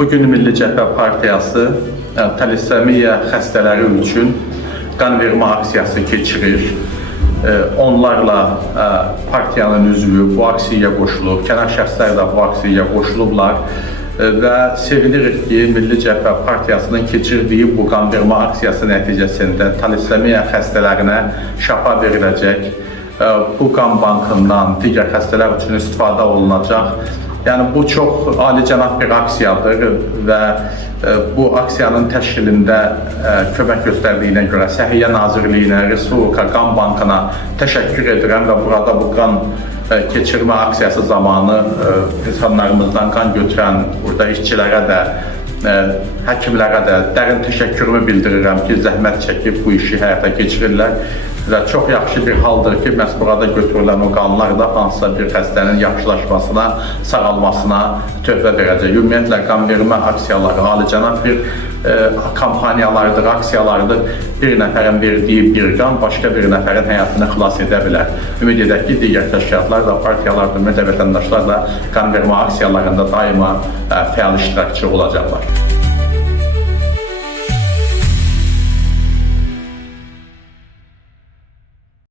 Bugün Milli Cəbhə Partiyası talisemiya xəstələri üçün qan vermə aksiyası keçirir. Onlarla partiyanın üzvü bu aksiyaya qoşulub, kənar şəxslər də bu aksiyaya qoşulublar və sevinirik ki, Milli Cəbhə Partiyasının keçirdiyi bu qan vermə aksiyası nəticəsində talisemiya xəstələrinə şəfa veriləcək. Bu qan bankından digər xəstələr üçün istifadə olunacaq. Yəni bu çox alicənab bir aksiyadır və bu aksiyanın təşkilində kömək göstərdiyinə görə Səhiyyə Nazirliyinə, Respublika Qan Bankına təşəkkür edirəm və burada bu qan keçirmə aksiyası zamanı insanlarımızdan qan götürən burada işçilərə də, həkimlərə də dərin təşəkkürümü bildirirəm ki, zəhmət çəkib bu işi həyata keçirirlər. Və çox yaxşı bir haldır ki, məhz burada götürülən o qanlar da hansısa bir xəstənin yaxşılaşmasına, sağalmasına töhfə verəcək. Ümumiyyətlə, qan vermə aksiyaları alicənab bir kampaniyalardır, aksiyalardır. Bir nəfərin verdiyi bir qan başqa bir nəfərin həyatını xilas edə bilər. Ümid edək ki, digər təşkilatlar da, partiyalar da, ümumiyyətlə vətəndaşlar da qan vermə aksiyalarında daima fəal iştirakçı olacaqlar.